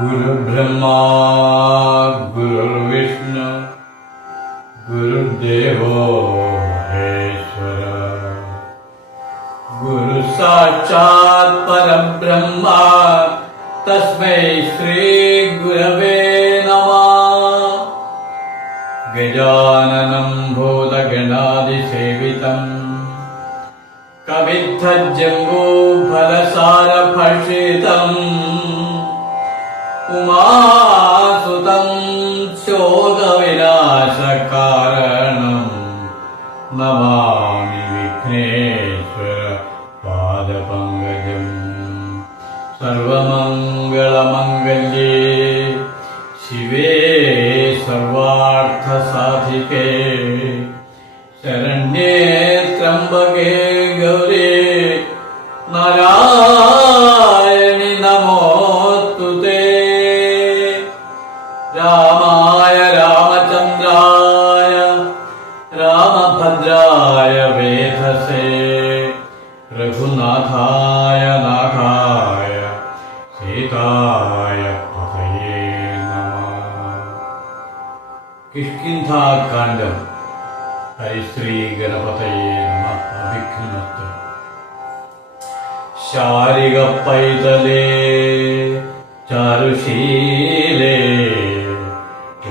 गुरुर्ब्रह्मा गुरुर्विष्णु गुरुर्देवो महेश्वर। गुरु साक्षात् परब्रह्मा तस्मै श्रीगुरवे नमः। गजाननं भूतगणादिसेवितम् कविद्धजम्बूफलसारभक्षितम् ഉമാസുതം ശോകവിനാശകാരണം നമാമി വിഘ്നേശ്വര പാദപങ്കജം. സർവമംഗളമംഗല്യേ ശിവേ സർവാർത്ഥസാധികേ. ശരണ്യേ ത്രംബകേ ഗൗരേ നാരായ रघुनाथाय नाथाय सीताय पतये नमः കിഷ്കിന്ധാകാന്ഡം ഹരിശ്രീ ഗണപതയെ നമ അഭിഘ്നമസ്തു ശാരിക പൈതലേ ചാരുശീലേ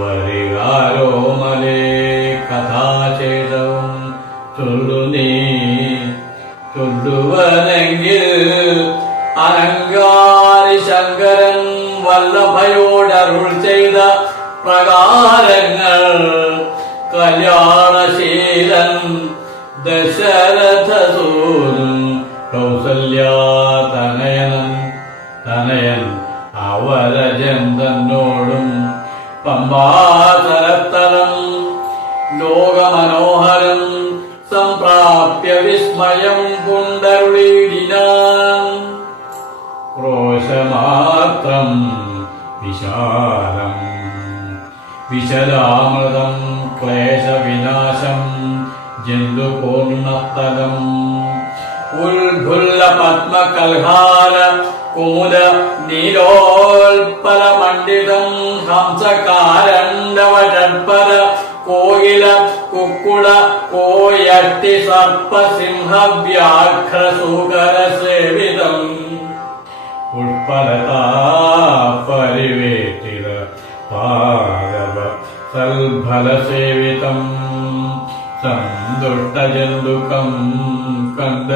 വരികാരോമലേ കഥാചേതവും ചൊല്ലു നീ ചൊല്ലുവനെങ്കിൽ അനങ്കാരി ശങ്കരൻ വല്ലഭയോട് അരുൾ ചെയ്ത പ്രകാരങ്ങൾ കല്യാണശീലൻ ദശരഥസൂനും കൗസല്യാതനയനൻ തനയൻ അവരജന്തന്നോടും പമ്പാതരത്തലം ലോകമനോഹരം സംപ്രാപ്യ വിസ്മയം കൊണ്ടരുളിടിനാൻ ക്രോശമാത്രം വിശാലം. വിശലാമൃതം ക്ലേശവിനാശം ജന്തുപൂർണസ്ഥലം ഉൽഭുല്ല പത്മകൽഹാര കുമുദ നീലോൽപല മണ്ഡിതം ഹംസകാരണ്ഡവഷഡ്പര കോയില കുക്കുട കോയട്ടി സർപ്പ സിംഹ സൂകര സേവിതം फलतापरिवेतिर पारव सल्फलसेवितम् सन्दुष्टजन्दुकम् कन्द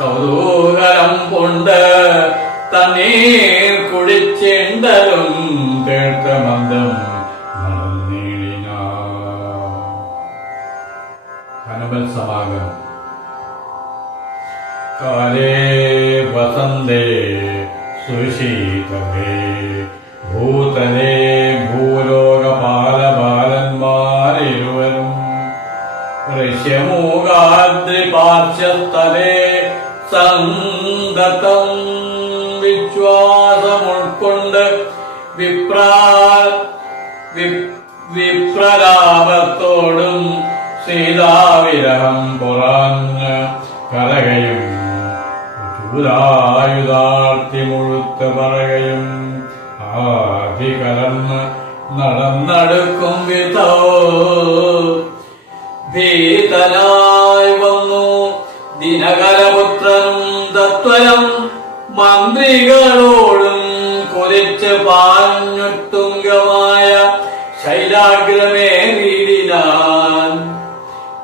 கௌதூகரம் கொண்ட தண்ணீர் குடிச்சேண்டலும் தேர்த்த மந்தம் സുശീതലേ ഭൂതലേ ഭൂലോകപാലബാലന്മാരിരുവരും ഋഷ്യമൂകാദ്രിപാർശ്വസ്ഥലേ സന്തതം വിശ്വാസമുൾക്കൊണ്ട് വിപ്രാ വിപ്രലാപത്തോടും സീതാവിരഹം പുറഞ്ഞ് കരകയും ചൂതായുധാർത്തി മുഴുത്ത് പറയും ആദി കലർന്ന് നടന്നടുക്കും വിധോ. ഭീതനായി വന്നു ദിനകരപുത്രനും തത്വരം മന്ത്രികളോടും കൊലിച്ച് പാഞ്ഞുത്തുങ്കമായ ശൈലാഗ്രമേ വീടിനാൻ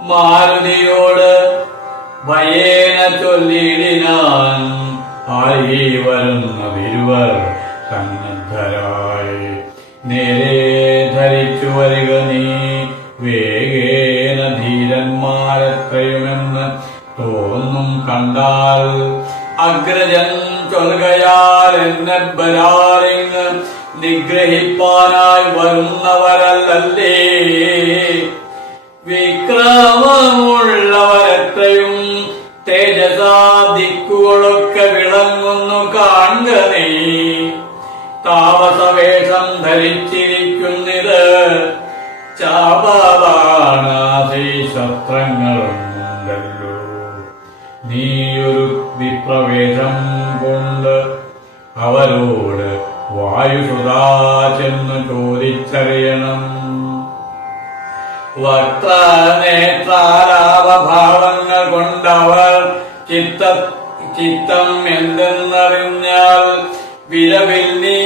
മാരുതിയോട് ഭയേന ചൊല്ലിടിനാൻ ആയി വരുന്ന വിരുവർ സന്നദ്ധരായി. നേരെ ധരിച്ചു വരിക നീ വേഗേന ധീരന്മാരത്രയുമെന്ന് തോന്നും കണ്ടാൽ അഗ്രജൻ ചൊൽകയാൽ എന്നെ ബലാലിങ് നിഗ്രഹിപ്പാനായി വരുന്നവരല്ലേ വിക്രമമുള്ളവരെത്രയും ചാപാണാസി ശസ്ത്രങ്ങളുണ്ടല്ലോ നീയൊരു വിപ്രവേശം കൊണ്ട് അവരോട് വായുസുതാ ചെന്ന് ചോദിച്ചറിയണം. വക്രനേത്രാലാപഭാവങ്ങൾ കൊണ്ടവർ ചിത്ത ചിത്തം എന്തെന്നറിഞ്ഞാൽ വിലവിൽ നീ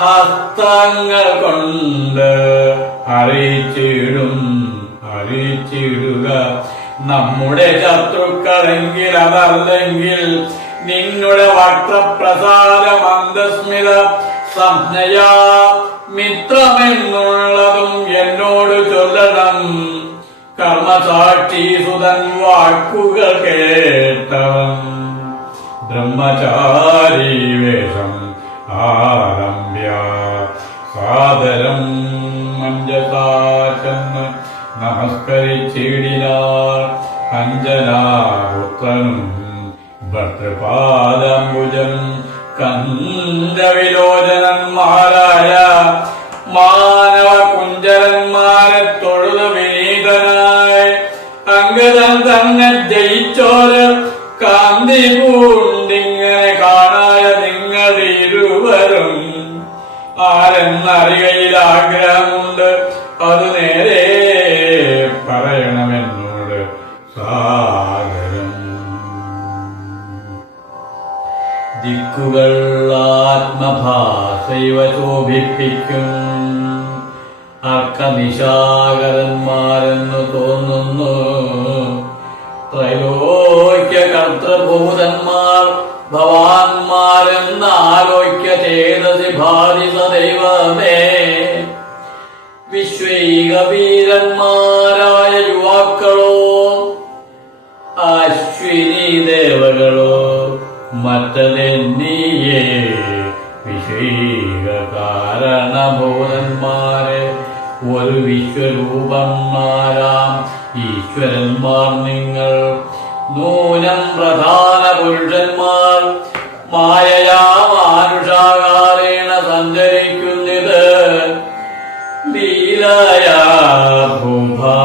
ഹസ്തങ്ങൾ കൊണ്ട് അറിയിച്ചിടും അറിയിച്ചിടുക. നമ്മുടെ ശത്രുക്കളെങ്കിൽ അതല്ലെങ്കിൽ നിങ്ങളുടെ വക്രപ്രസാര മന്ദസ്മിത സംജ്ഞയ മിത്രമെന്നുള്ളതും എന്നോട് ചൊല്ലണം. കർമ്മസാക്ഷി സുതൻ വാക്കുകൾ കേട്ടവൻ. ബ്രഹ്മചാരി വേഷം ആരംഭ്യ സാദരം മഞ്ജതാശന്ന് നമസ്കരിച്ചിടിനാർ അഞ്ജനാപുത്രനും ഭർത്തൃപാദംബുജം കന്ദവിലോചനന്മാരായ മാനവ കുഞ്ചരന്മാരെ തൊഴുത് വിനീതനായ അങ്കദം തന്നെ ജയിച്ചോര കാന്തി ആരെന്നറികയിൽ ആഗ്രഹമുണ്ട് അത് നേരെ പറയണമെന്നോട് സാഗരം. ദിക്കുകൾ ആത്മഭാഷൈവ ശോഭിപ്പിക്കും. അർക്കനിശാകരന്മാരെന്ന് തോന്നുന്നു. ത്രൈലോക്യ കർത്തഭൂതന്മാർ ഭവാന്മാരെന്ന് ആലോക്യ ചേതസി ഭാരിത ദൈവമേ. വിശ്വൈക വീരന്മാരായ യുവാക്കളോ അശ്വിനി ദേവകളോ മറ്റതെന്നീയേ വിശ്വീക കാരണഭൂതന്മാരെ ഒരു വിശ്വരൂപന്മാരാം ഈശ്വരന്മാർ നിങ്ങൾ. നൂനം പ്രധാന പുരുഷന്മാർ മായയാ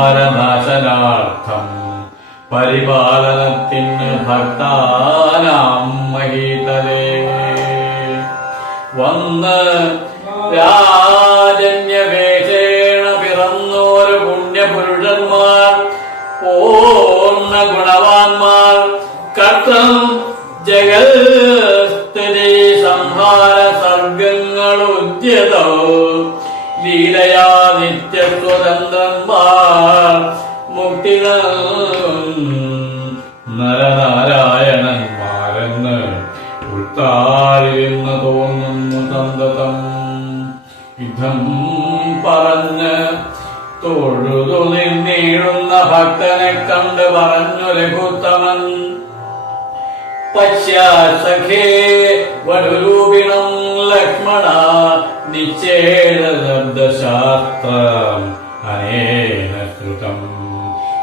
ഭൂഭാരനാശനാർത്ഥം പരിപാലനത്തിന് ഭക്താനാം മഹീതലേ വന്ന് രാജന്യവേശേണ നിത്യസ്വതന്ത്രന്മാർ മുക്തി നരനാരായണന്മാരെന്ന് ഉൾത്താരിന്ന് തോന്നുന്നു സന്തതം ഇതം പറഞ്ഞ് തൊഴുതു നിന്നീഴുന്ന ഭക്തനെ കണ്ട് പറഞ്ഞു രഘുത്തമൻ പശ്യാസഖേ വടുരൂപിണം ലക്ഷ്മണ നിശ്ചേത ശബ്ദശാസ്ത്രം അനേന ശ്രുതം.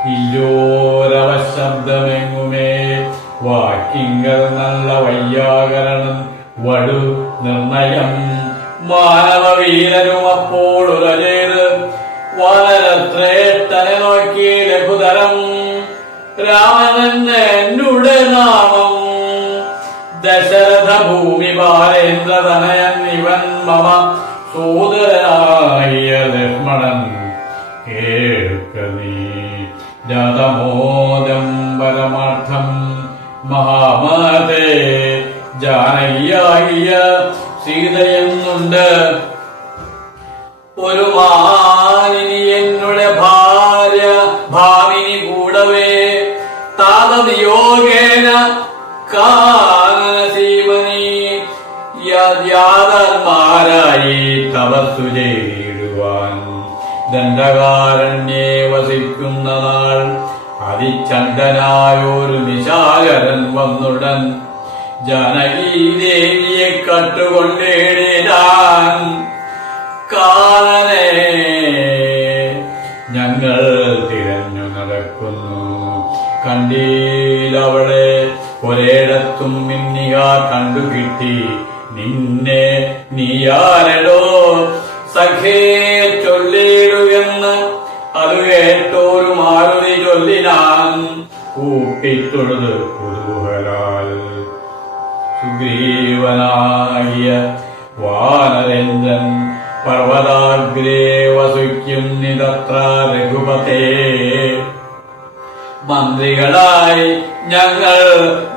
ഇല്ലോരവശബ്ദമെങ്ങുമേ? വാക്കിങ്കൽ നല്ല വയ്യാകരണം. വടു നിർണയം. മാനവവീരനും അപ്പോൾ ഉരചേത്. തന്നെ നോക്കി ലഘുതരം. രാമനന്നുടെ നാമം ദശരഥ ഭൂമി ബാലേന്ദ്ര തനയൻ ഇവൻ മമ സൂതരായ ലക്ഷ്മണൻ കേൾക്ക നീ. ജാതമോദം പരമാർത്ഥം മഹാമതേ ജാനയ്യായ സീതയെന്നുണ്ട്. ഒരു മാനിനി കാനസീമനി യാതന്മാരായി തപസ്സു ചെയ്തിടുവാൻ ദണ്ഡകാരണ്യേ വസിക്കുന്ന നാൾ അതിചണ്ഡനായൊരു നിശാകരൻ വന്നുടൻ. ജനകീ ദേവിയെ കട്ടുകൊണ്ടേടിനാൻ കാലനെ ഞങ്ങൾ തിരഞ്ഞു നടക്കുന്നു. കണ്ടീലവളെ ഒരേടത്തും മിന്നിക കണ്ടുകിട്ടി നിന്നെ നീയാരടോ സഖേ ചൊല്ലിടുകെന്ന് അത് കേട്ടോരു മാരുതി ചൊല്ലിനാൻ. കൂട്ടിത്തൊഴുത് കുതൂഹലാൽ സുഗ്രീവനാകിയ വാനരേന്ദ്രൻ പർവതാഗ്രേ വസിക്കുന്നിതത്ര രഘുപതേ. മന്ത്രികളായി ഞങ്ങൾ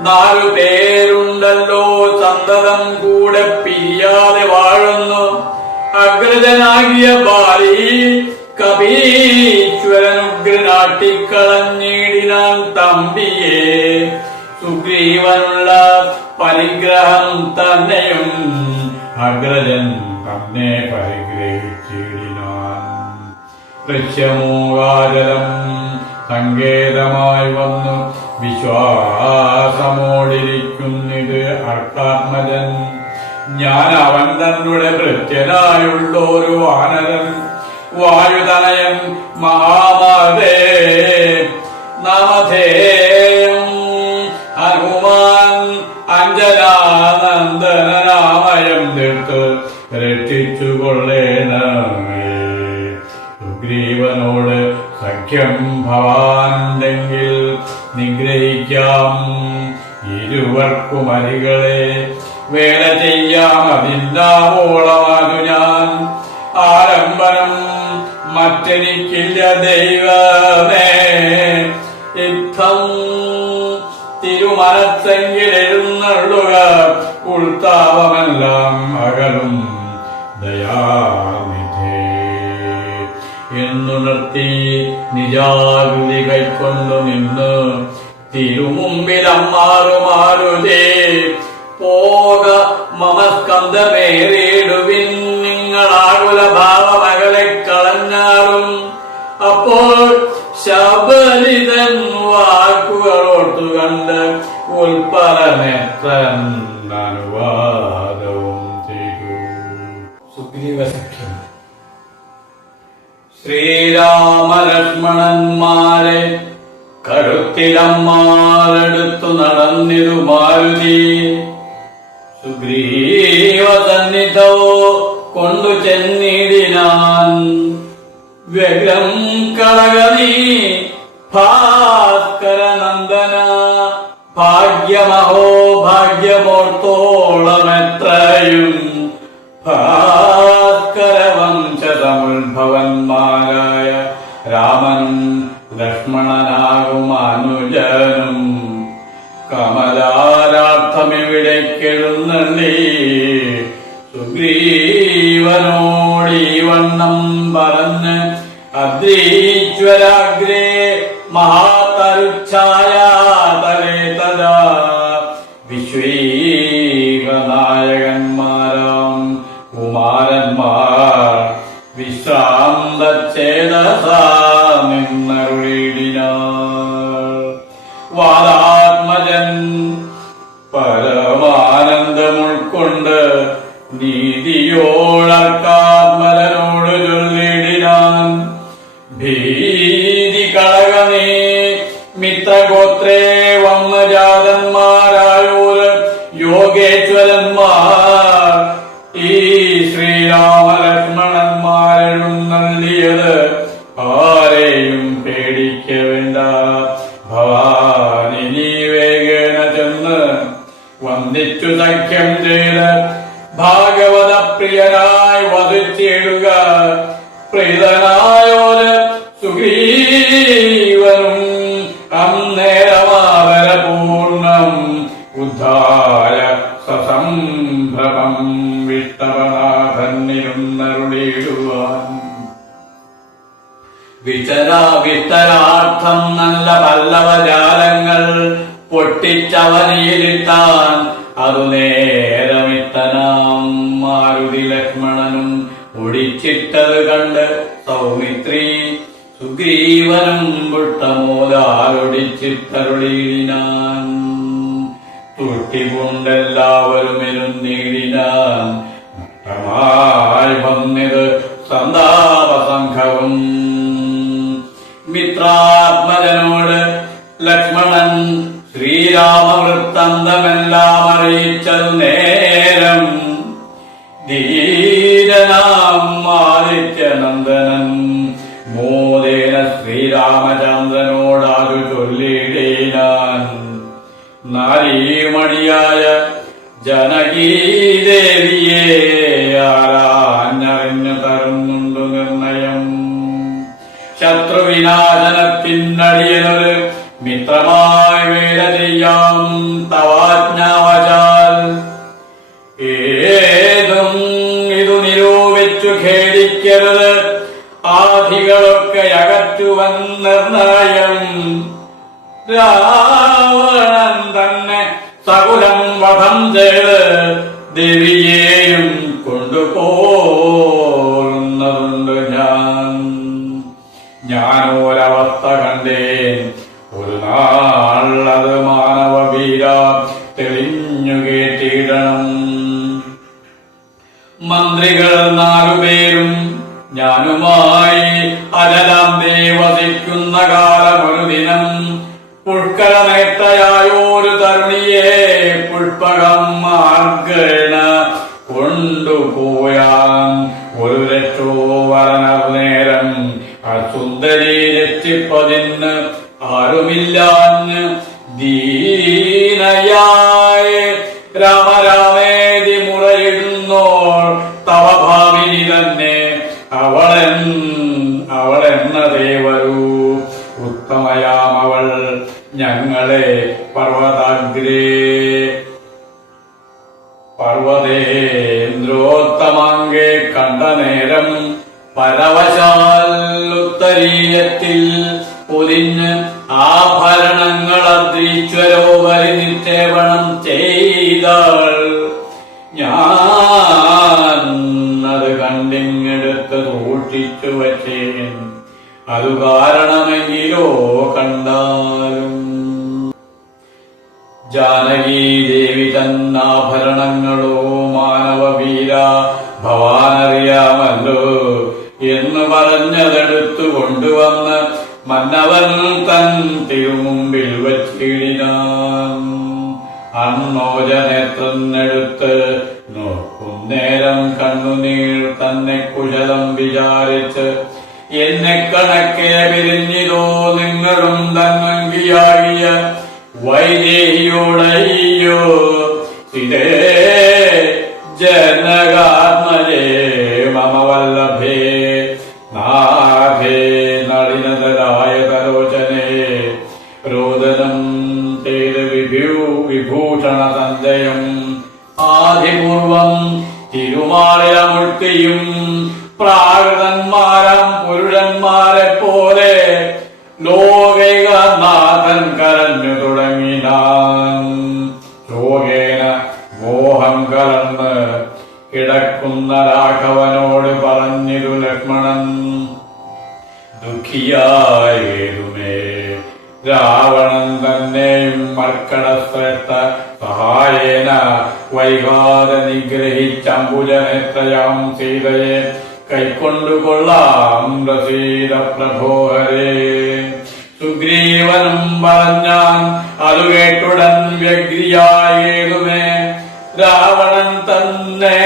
നാലു പേരുണ്ടല്ലോ. സന്തതം കൂടെ പിരിയാതെ വാഴുന്നു. അഗ്രജനാകിയ ബാലി കപീശ്വരനുഗ്രനാട്ടിക്കളഞ്ഞിടിനാൻ തമ്പിയെ. സുഗ്രീവനുള്ള പരിഗ്രഹം തന്നെയും അഗ്രജൻ തന്നെ പരിഗ്രഹിച്ചിടിനാൻ. ദൃശ്യമൂകാചരം സങ്കേതമായി വന്നു. വിശ്വാസമോടിരിക്കുന്നിത് അർത്ഥാത്മജൻ. ഞാൻ അവൻ തന്നെ ഭൃത്യനായുള്ള ഒരു വാനരൻ. വായുതനയൻ മഹാമാതേ നമധേയം. ഹനുമാൻ അഞ്ജനാനന്ദനാമയം തീർത്ത് രക്ഷിച്ചു സഖ്യം ഭവാനുണ്ടെങ്കിൽ നിഗ്രഹിക്കാം. ഇരുവർക്കും അരികളെ വേല ചെയ്യാം. അതില്ലാവോളമാകു ഞാൻ. ആലംബനം മറ്റെനിക്കില്ല ദൈവമേ. യുദ്ധം തിരുമനത്തെങ്കിൽ എഴുന്നള്ളുക. ഉൾത്താപമെല്ലാം അകലും. ദയാനിധേ എന്നുണർത്തി നിജാകൃതി കൈക്കൊണ്ടു നിന്ന് തിരുമുമ്പിൽ അമ്മാറുമാരുതേ പോക മമസ്കന്ധമേറിയിടുവിൻ നിങ്ങളാകുല ഭാവമകളെ കളഞ്ഞാറും. അപ്പോൾ ശബരിതൻ വാക്കുകളോട്ടുകണ്ട് കണ്ട് ശ്രീരാമലക്ഷ്മണന്മാരെ കഴുത്തിലമ്മാരെടുത്തു നടന്നിരു മാരുതി. സുഗ്രീവ സന്നിധോ കൊണ്ടു ചെന്നിടിനാൻ. വ്യഗ്രം കളകനീ ഭാസ്കരനന്ദന കമലാരാർത്ഥമിവിടേക്കെഴുന്നള്ളി സുഗ്രീവനോടീ വണ്ണം പറഞ്ഞ് അദ്രീശ്വരാഗ്രേ ശ്രീരാമലക്ഷ്മണന്മാരെഴുന്നള്ളിയത് ആരെയും പേടിക്ക വേണ്ട. ഭവാനി വേഗേന ചെന്ന് വന്ദിച്ചു സഖ്യം ചെയ്ത് ഭാഗവത പ്രിയനായി വധിച്ചിടുക. പ്രീതനായോര് സുഗ്രീവനും അന്നേരമാവര പൂർണം ഉദ്ധാര സസംഭ്രമം വിട്ടവനാഥന്നിരുന്നരുളിയിടുവാൻ വിചരാവിത്തരാർത്ഥം നല്ല പല്ലവജാലങ്ങൾ പൊട്ടിച്ചവനിയിലിട്ടാൻ അതു നേരമിത്തനാം മാരുതി ലക്ഷ്മണനും ഒടിച്ചിട്ടത് കണ്ട് സൗമിത്രി സുഗ്രീവനും പുട്ടമോലാലൊടിച്ചിട്ടരുളിയിടിനാൻ തുട്ടികൊണ്ടെല്ലാവരും നഷ്ടമായി വന്നിത് സന്താപസംഘവും മിത്രാത്മജനോട് ലക്ഷ്മണൻ ശ്രീരാമവൃത്തന്തമെല്ലാം അറിയിച്ചതു നേരം. ധീരനാം ആദിത്യനന്ദനൻ മോദേന ശ്രീരാമചന്ദ്രനോടാകു ചൊല്ലിടേനാൻ നാരീമണിയായ ജനകീദേവിയെ ശത്രുവിനാശനത്തിനടിയനൊരു മിത്രമായി വേല ചെയ്യാം തവാജ്ഞാവചാൽ. ഏതും ഇതു നിരൂപിച്ചു ഖേദിക്കരുത്. ആധികളൊക്കെ അകറ്റുവൻ നിർണയം. രാവണൻ തന്നെ സകുലം വധം ചെയ്ത് ദേവിയെയും കൊണ്ടുപോകുന്നതുണ്ട് ഞാനൊരവസ്ഥ കണ്ടേൻ ഒരു നാളത് മാനവ വീര തെളിഞ്ഞു കേട്ടിടണം. മന്ത്രികൾ നാലുപേരും ഞാനുമായി അജലാന്തേ ദേവസിക്കുന്ന കാലമൊരു ദിനം. പുഷ്കര നേട്ടയായോരു തരുണിയെ പുഷ്പകം മാർഗണ കൊണ്ടുപോയാൻ. ഒരു ലക്ഷോ വരണ നേരം അസുന്ദരി രക്ഷിപ്പതിന് ആരുമില്ലാന്ന് ദീനയായ രാമരാമേതി മുറയിടുന്നോൾ തവ ഭാവിനി തന്നെ. അവളെൻ അവളെന്നതേ വരൂ. ഉത്തമയാം അവൾ ഞങ്ങളെ പർവതാഗ്രേ പർവതേന്ദ്രോത്തമാങ്കെ കണ്ട നേരം പരവശാൽ ഉത്തരീയത്തിൽ പൊതിഞ്ഞ് ആഭരണങ്ങൾ അദ്രീശ്വരോപരി നിക്ഷേപണം ചെയ്താൾ. ഞാൻ അത് കണ്ടിങ്ങെടുത്ത് സൂക്ഷിച്ചു വച്ചേൻ. അതു കാരണമെങ്കിലോ കണ്ടാലും. ജാനകി ദേവി തന്നാഭരണങ്ങളോ മാനവവീര ഭവാനറിയാമല്ലോ. എന്ന് പറഞ്ഞതെടുത്തു കൊണ്ടുവന്ന് മന്നവൻ തൻ തിരുമുമ്പിൽ വച്ചിടിനാൻ അന്നോജനേത്രനെടുത്ത് നോക്കും നേരം കണ്ണുനീർ തന്നെ കുശലം വിചാരിച്ച്. എന്നെ കണക്കെ പിരിഞ്ഞിതോ നിങ്ങളും തന്നങ്കിയാകിയ വൈദേഹിയോടയ്യോ. ഇതേ ജനകാത്മജേ തിരുമാറിലമുഴ്ത്തിയും പ്രാകൃതന്മാരാം പുരുഷന്മാരെ പോലെ ലോകൈകനാഥൻ കരഞ്ഞു തുടങ്ങിനാൻ. ലോകേന മോഹം കലർന്ന് കിടക്കുന്ന രാഘവനോട് പറഞ്ഞിരു ലക്ഷ്മണൻ ദുഃഖിയായേതുമേ രാവണൻ തന്നെയും മർക്കടശ്രേഷ്ഠ വൈകാതെ നിഗ്രഹിച്ചമ്പുജനേത്രയാം സീതയെ കൈക്കൊണ്ടുകൊള്ളാം സീത പ്രഭോഹരേ സുഗ്രീവനും പറഞ്ഞാൻ അതു കേട്ടുടൻ വ്യഗ്രിയായേതുമേ. രാവണൻ തന്നെ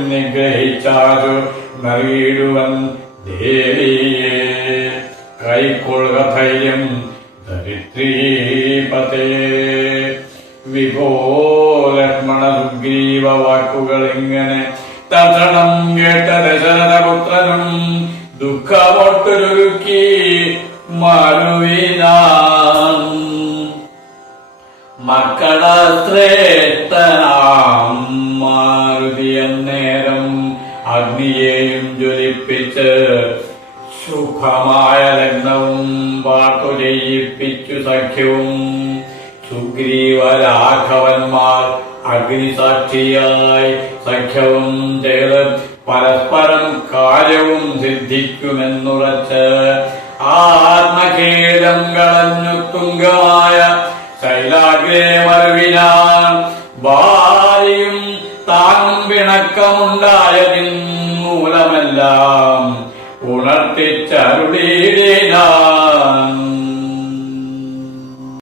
നിഗ്രഹിച്ചാരു നൽകിയിടുവൻ ദേവിയെ. കൈക്കൊള്ളുക ധൈര്യം ധരിത്രീപതേ വിഭോ സുഗ്രീവ വാക്കുകൾ ഇങ്ങനെ കേട്ട ദശരഥപുത്രനും ദുഃഖമൊട്ടൊരുക്കി മറുവിനാം. മക്കള ശ്രേഷ്ഠനാം മാരുതി അഗ്നിയെയും ജ്വലിപ്പിച്ച് സുഖമായ ലഗ്നവും പാട്ടു ചെയ്യിപ്പിച്ചു സഖ്യവും സുഗ്രീവരാഘവന്മാർ അഗ്നിസാക്ഷിയായി സഖ്യവും ചെയ്ത് പരസ്പരം കാര്യവും സിദ്ധിക്കുമെന്നുറച്ച് ആത്മഖേദം കളഞ്ഞു തുങ്കമായ ശൈലാഗ്രേ മറുവിനാൻ ഭാര്യയും താനും പിണക്കമുണ്ടായതിൻ മൂലമെല്ലാം ഉണർത്തിച്ചരുളിനാൻ